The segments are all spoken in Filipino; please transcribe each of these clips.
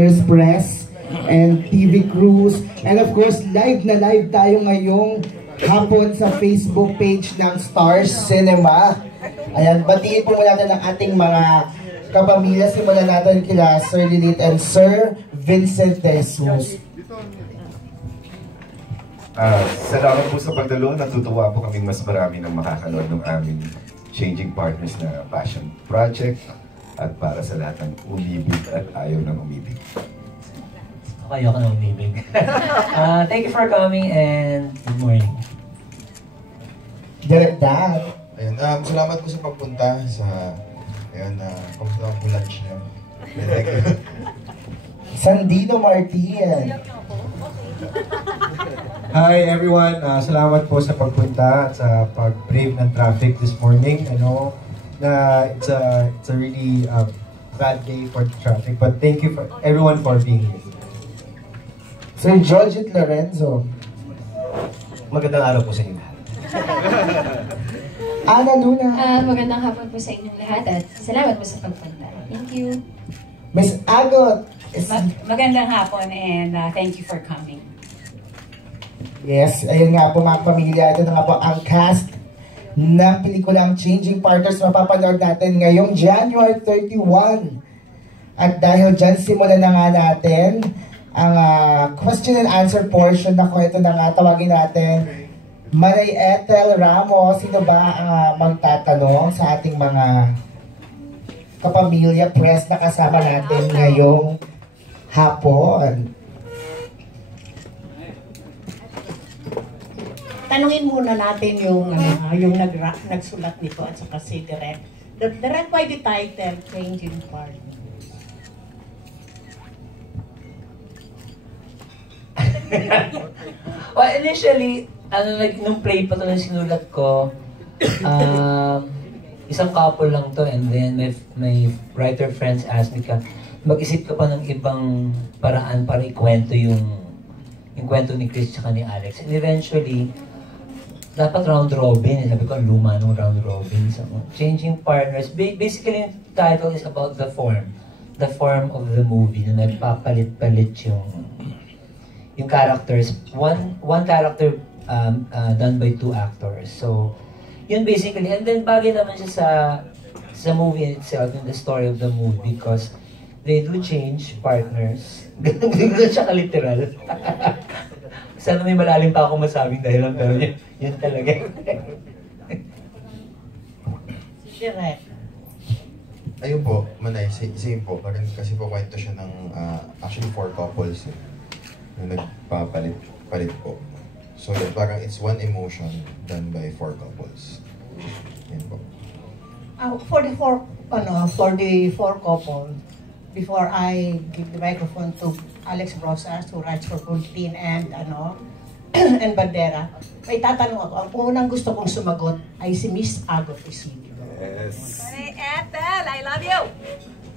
Press and TV crews, and of course live na live tayo ngayong hapon sa Facebook page ng Stars Cinema. Ayan, batiin po natin ang ating mga kapamilya. Simulan natin kila Sir Lilith and Sir Vincent De Jesus. Salamat po sa pagdalo. Natutuwa po kaming mas marami ng makakanood ng aming Changing Partners na passion project at para sa lahat ng umibig at ayaw ng umibig. Ayoko na umibig. Thank you for coming and good morning. Direk. Ayun, salamat po sa pagpunta sa kamusta po lunch niyo. Sandino Martin. Hi everyone, salamat po sa pagpunta at sa pag-brave ng traffic this morning. I know na it's a really bad day for the traffic, but thank you for everyone for being here. Sir Jojit Lorenzo. Magandang araw po sa inyo lahat. Ana Luna. Magandang hapon po sa inyong lahat at salamat po sa pagpunta. Thank you. Miss Agot. Magandang hapon and thank you for coming. Yes, ayun nga po mga pamilya. Ito na nga po ang cast ng pelikulang Changing Partners. Mapapanood natin ngayong January 31. At dahil dyan, simulan na nga natin ang question and answer portion. Ako, ito na nga, tawagin natin Manay Ethel Ramos. Sino ba ang magtatanong sa ating mga kapamilya press na kasama natin ngayong hapon? Tanungin muna natin yung nagsulat nito at saka si Direk. Direk, why the title Changing Partners? Well, initially, nung play pa ito na sinulat ko, isang couple lang to, and then my writer friends asked me mag-isip ka pa ng ibang paraan para ikwento yung kwento ni Chris tsaka ni Alex. And eventually, dapat round robin. Sabi ko, luma nung round robin. So, Changing Partners. Basically, yung title is about the form. The form of the movie. Na nagpapalit-palit yung characters. One character done by two actors. So, yun basically. And then, bagay naman siya sa movie itself, in the story of the movie, because they do change partners. Ganun siya ka-literal. Sana may malalim pa ako masabing dahilan, pero yun talaga. Direk. Ayun po, Manay, same po. Kasi po kwento siya ng actually 4 couples na nagpapalit po. So parang it's one emotion done by 4 couples. Yan po. For the four couple, before I give the microphone to Alex Brosas, who writes for Bulletin and and Bandera, may tatanong ako. Ang unang gusto kong sumagot ay si Miss Agot Isidro. Yes. Hey, Ethel, I love you.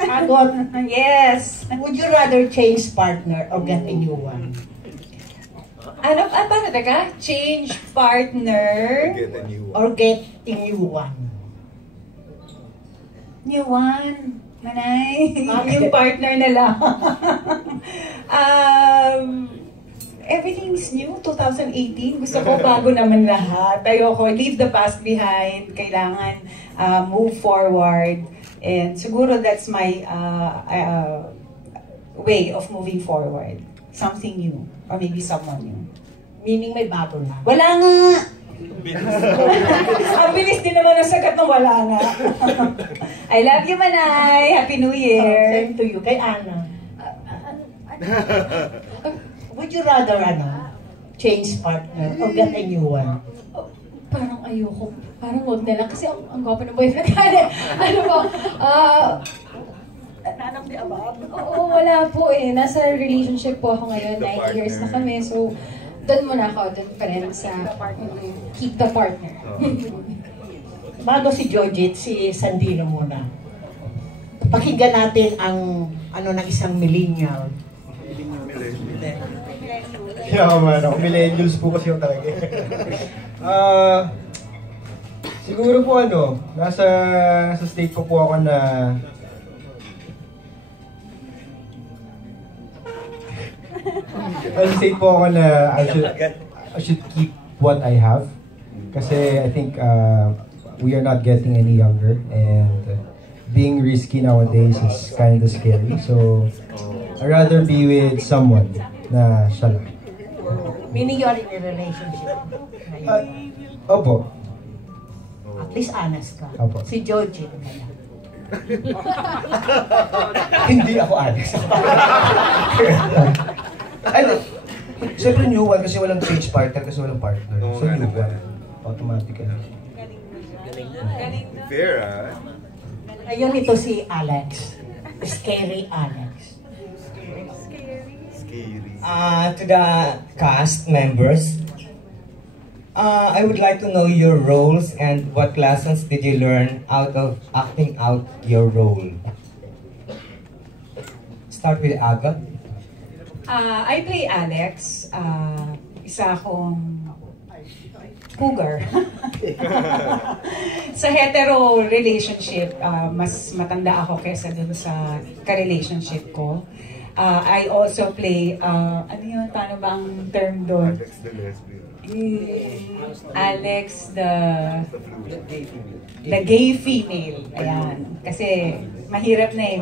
Agot, yes. Would you rather change partner or get a new one? Paano talaga? Change partner Or get a new one? New one. Manay, yung partner na lang. Everything's new, 2018. Gusto ko bago naman lahat. Ayoko, leave the past behind. Kailangan move forward. And siguro that's my way of moving forward. Something new. Or maybe someone new. Meaning may bago na. Wala nga! Ang bilis din naman ang sagat ng wala nga. I love you, Manay. Happy New Year. Same to you. Kay Ana. Would you rather change partner or get a new one? Parang ayoko. Parang wag na lang kasi ang gwapo ng boyfriend. Ano po? None of the above? Oo, wala po eh. Nasa relationship po ako ngayon. 9 years na kami. So, doon muna ako. Doon pa rin sa keep the partner. Bago si Jojit, si Sandino muna. Pakinggan natin ang ng isang millennial. Yeah, millennials po kasi yung talaga. Siguro po nasa state po ako na say po ako na I should keep what I have. Kasi I think we are not getting any younger, and being risky nowadays is kind of scary. So I'd rather be with someone na siya lang. Meaning you are in a relationship. Opo. At least honest ka. Opo. Si Jojit. Hindi ako honest. Ano? Siyempre new one kasi walang change partner kasi walang partner. So new one. Automatically. Fair, ah. Ayun, ito si Alex. Scary Alex. Scary. To the cast members, I would like to know your roles and what lessons did you learn out of acting out your role. Start with Agot. I play Alex. Isa akong cougar. Sa hetero relationship, mas matanda ako kesa dun sa ka-relationship ko. I also play, ano yun, paano ba ang term doon? Alex the lesbian. Alex the gay female. Ayan. Kasi mahirap na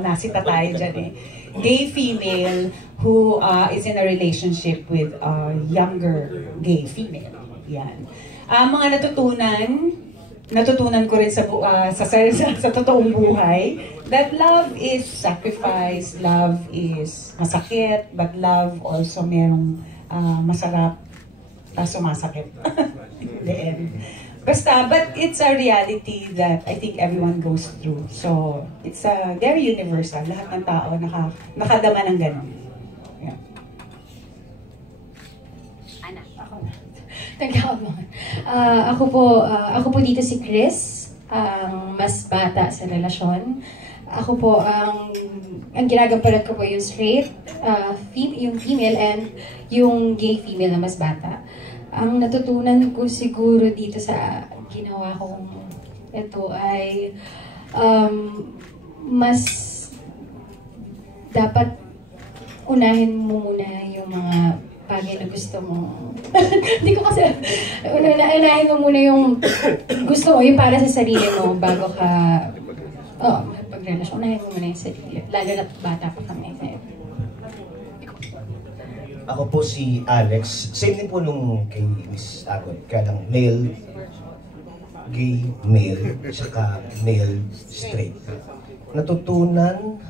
nasita tayo dyan eh. Gay female who is in a relationship with a younger gay female. Yan. Mga natutunan ko rin sa totoong buhay, that love is sacrifice, love is masakit, but love also merong masarap, sumasakit. In the end. Basta, but it's a reality that I think everyone goes through. So, it's very universal. Lahat ng tao nakadama ng gano'n. Yeah. Ako po dito si Chris, ang mas bata sa relasyon. Ako po, ang ginagamparan ko po yung straight, yung female, and yung gay female na mas bata. Ang natutunan ko siguro dito sa ginawa kong ito ay mas dapat unahin mo muna yung mga bagay na gusto mo. Hindi ko kasi, unahin mo muna yung gusto mo, yung para sa sarili mo bago ka, pagrelasyon, unahin mo muna yung sarili. Lalo na bata pa kami. Ako po si Alex. Same din po nung kay Miss Agot. Kaya lang male, gay, male, saka male, straight. Natutunan,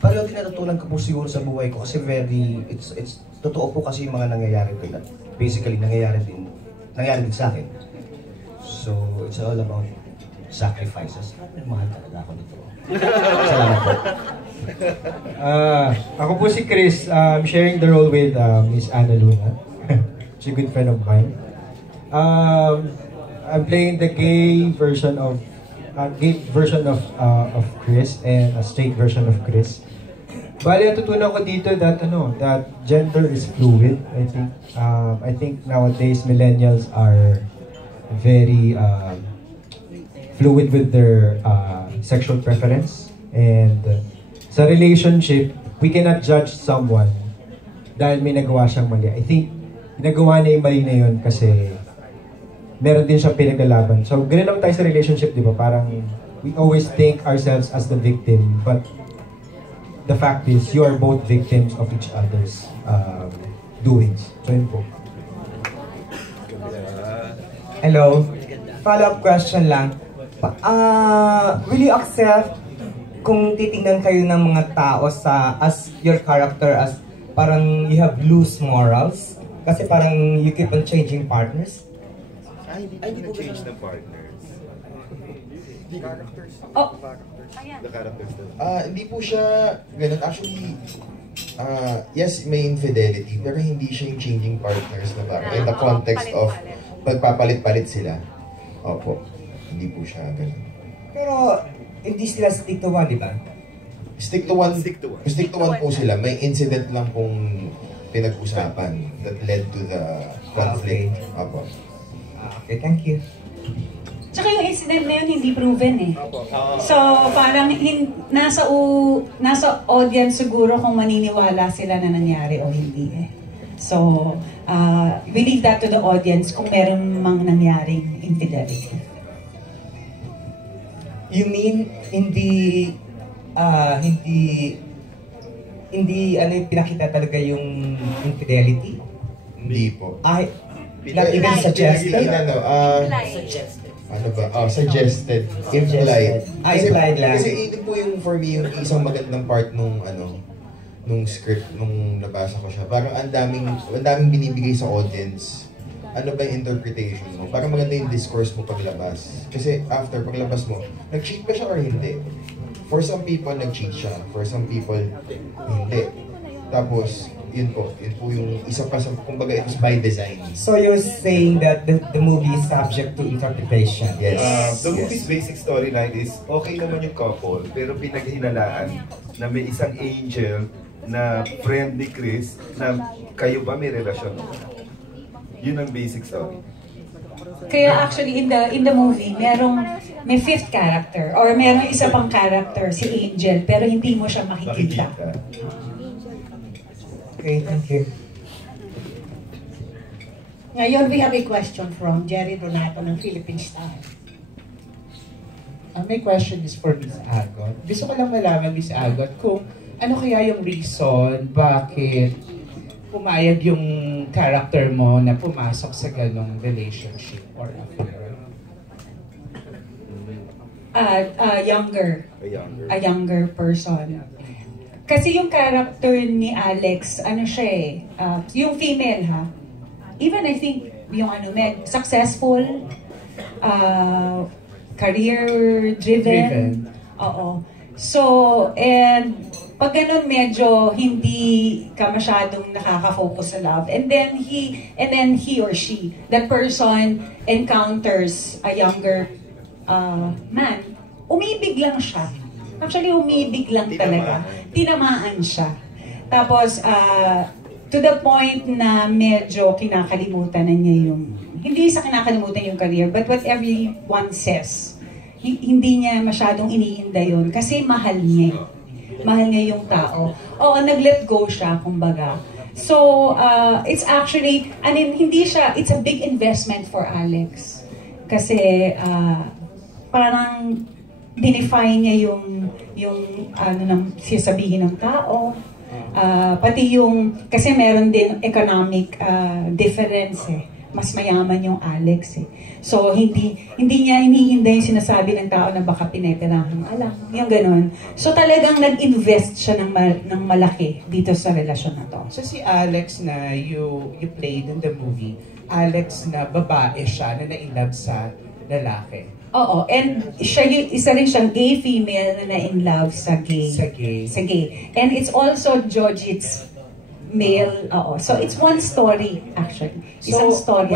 parang natutunan ko po siguro sa buhay ko kasi it's totoo po kasi yung mga nangyayari doon. Basically, nangyayari din sa akin. So, it's all about sacrifices. Mahal talaga ako dito. Salamat po. Ako po si Chris. I'm sharing the role with Miss Ana Luna. She's a good friend of mine. I'm playing the gay version of Chris and a straight version of Chris. Bali, natutunan ko dito that gender is fluid. I think nowadays millennials are very fluid with their sexual preference, and sa relationship, we cannot judge someone dahil may nagawa siyang mali. I think nagawa niya yung mali na yun kasi meron din siyang pinaglalaban. So, ganun lang tayo sa relationship, di ba? Parang we always think ourselves as the victim, but the fact is, you are both victims of each other's doings. So, yun po. Hello. Follow-up question lang. Will you accept kung titingnan kayo ng mga tao as your character as parang you have loose morals? Kasi parang you keep on changing partners? Hindi na-change ng partners. The characters. Oh. The characters. Hindi po siya ganun. Actually, yes, may infidelity, pero hindi siya yung changing partners na parang in the context of pagpapalit-palit sila. Opo. Hindi po siya ganun. Pero hindi sila stick to one, di ba? Stick to one po sila. May incident lang pong pinag-usapan that led to the conflict. Opo. Okay, thank you. Tsaka yung incident na yun, hindi proven eh. So, parang nasa audience siguro kung maniniwala sila na nangyari o hindi eh. So, we leave that to the audience kung meron mang nangyaring infidelity. You mean, hindi pinakita talaga yung infidelity? Hindi po. Ay, not even suggested? Suggested. Implied. Implied lang. Kasi ito po yung, for me, yung isang magandang part nung script, nung nabasa ko siya. Parang ang daming binibigay sa audience. Ano ba yung interpretation mo? Parang maganda yung discourse mo paglabas. Kasi after paglabas mo, nag-cheat ba siya or hindi? For some people, nag-cheat siya. For some people, hindi. Tapos, yun po yung isa pa sa, kumbaga, it was by design. So you're saying that the movie is subject to interpretation? Yes. The movie's basic storyline is, okay naman yung couple, pero pinaghinalaan na may isang angel na friend ni Chris na kayo ba may relasyon? Yun ang basic story. Kaya actually in the movie, may fifth character or merong isa pang character, si Angel, pero hindi mo siya makikita. Okay, thank you. Ngayon, we have a question from Jerry Donato ng Philippine Star. My question is for Miss Agot. Gusto ko lang malaman, Miss Agot, kung ano kaya yung reason bakit pumayag yung character mo na pumasok sa ganong relationship or affair? A younger person. Kasi yung character ni Alex, ano siya eh, yung female ha, even I think yung successful, career-driven. Oo. So, and pag ganun medyo hindi ka masyadong nakaka-focus sa love. And then he or she, that person encounters a younger man. Umibig lang siya. Actually, umibig lang talaga. Tinamaan siya. Tapos, to the point na medyo kinakalimutan na niya yung, hindi sa kinakalimutan yung career, but what everyone says, hindi niya masyadong iniinda yun kasi mahal niya. Mahal niya yung tao. Oo, nag-let go siya, kumbaga. So, it's actually, it's a big investment for Alex. Kasi, parang, dinefine niya yung sasabihin ng tao. Pati yung, kasi meron din economic difference eh. Mas mayaman yung Alex eh. So, hindi niya iniinda yung sinasabi ng tao na baka pineperahan. Alam, yung ganun. So, talagang nag-invest siya ng malaki dito sa relasyon na to. So, si Alex na you played in the movie, Alex na babae siya na na-inlove sa lalaki. Oo, and isa rin siyang gay female na na-in-love sa gay. Sa gay. And it's also Jojit's male. Oo. So it's one story actually. Isang story.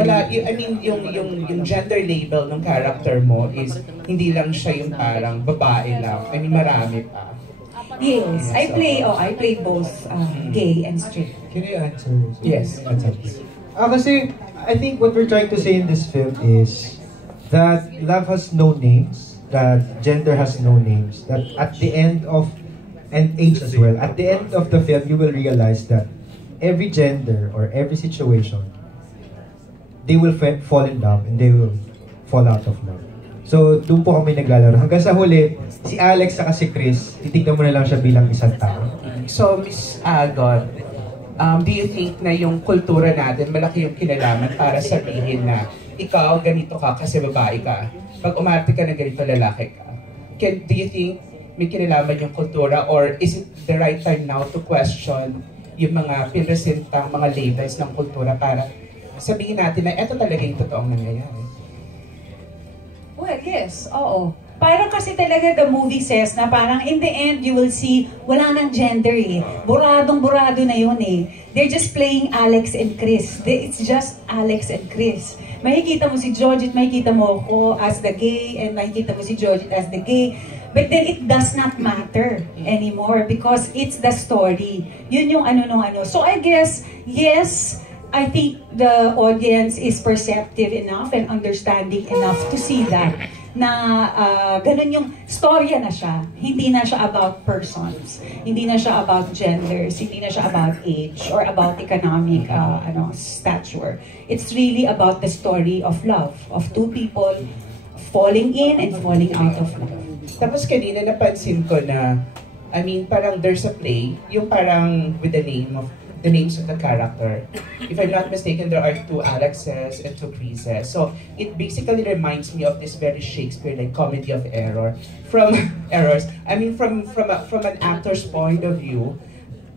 Yung gender label ng character mo is hindi lang siya yung parang babae lang. I mean, marami pa. Yes, I play both gay and straight. Can you answer? Yes. Kasi I think what we're trying to say in this film is that love has no names, that gender has no names, that at the end of, and age as well, at the end of the film, you will realize that every gender or every situation, they will fall in love and they will fall out of love. So, doon po kami naglalaro. Hanggang sa huli, si Alex at si Chris, titignan mo na lang siya bilang isang tao. So, Miss Agot, do you think na yung kultura natin, malaki yung kinalaman para sabihin na ikaw, ganito ka kasi babae ka. Pag umarte ka na ganito, lalaki ka. Do you think may kinalaman yung kultura or is it the right time now to question yung mga pinresentang mga labels ng kultura para sabihin natin na eto talaga yung totoong nangyayari? Well, yes. Oo. Parang kasi talaga the movie says na parang in the end you will see wala nang gender eh. Buradong-burado na yun eh. They're just playing Alex and Chris. It's just Alex and Chris. Makikita mo si Jojit, makikita mo ako as the gay, and makikita mo si Jojit as the gay. But then it does not matter anymore because it's the story. Yun yung ano. So I guess, yes, I think the audience is perceptive enough and understanding enough to see that na ganun yung storya na siya. Hindi na siya about persons, hindi na siya about genders, hindi na siya about age or about economic stature. It's really about the story of love, of two people falling in and falling out of love. Tapos kanina napansin ko na, I mean, parang there's a play, yung parang with the names of the character. If I'm not mistaken, there are 2 Alexes and 2 Chrises. So it basically reminds me of this very Shakespeare-like comedy of error. From errors. I mean, from an actor's point of view,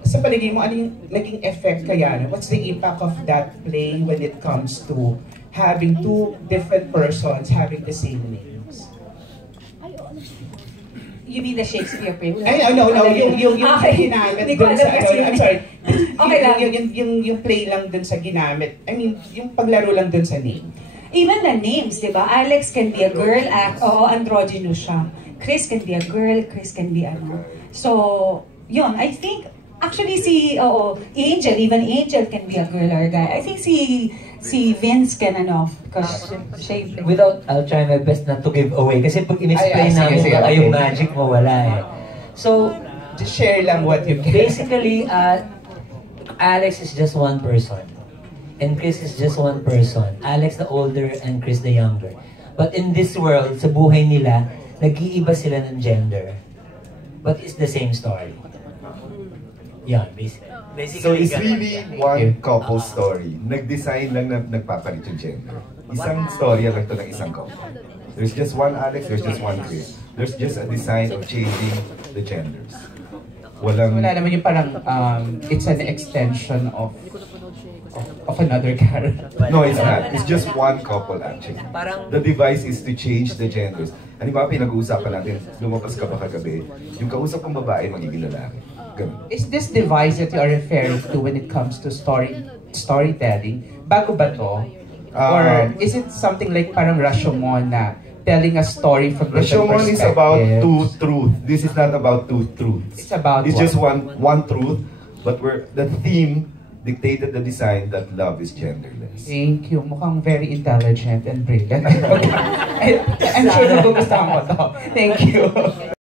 sa palagay mo, ano yung naging effect kaya? What's the impact of that play when it comes to having 2 different persons having the same names? You mean the Shakespeare play? Ay, no. Yung ginamit dun sa, I'm sorry. Okay lang. Yung play lang dun sa ginamit. I mean, yung paglaro lang dun sa name. Even the names, di ba? Alex can be a girl, androgynous siya. Chris can be a girl, Chris can be ano. So, yun, I think, actually Angel, even Angel can be a girl or a guy. I think si Vince can because I'll try my best not to give away. Kasi pag in-explain namin yung magic mo, wala eh. So, just share lang what you can. Basically, Alex is just one person. And Chris is just one person. Alex the older and Chris the younger. But in this world, sa buhay nila, nag-iiba sila ng gender. But it's the same story. Yeah, basically. So it's really one couple story. Nag-design lang na nagpapalit yung gender. Isang storya lang to ng isang couple. There's just one Alex, there's just one Chris. There's just a design of changing the genders. Wala naman yung parang it's an extension of another character. No, it's not. It's just one couple actually. The device is to change the genders. Ano ba pinag-uusapan natin? Lumabas ka ba kagabi? Yung kausap kong babae magiging lalaki. Is this device that you are referring to when it comes to storytelling? Bago ba to? Or is it something like parang Rashomon na telling a story from different perspectives? Rashomon is about 2 truths. This is not about 2 truths. It's just one truth, but the theme dictated the design that love is genderless. Thank you. Mukhang very intelligent and brilliant. I'm sure nagugustuhan mo to. Thank you.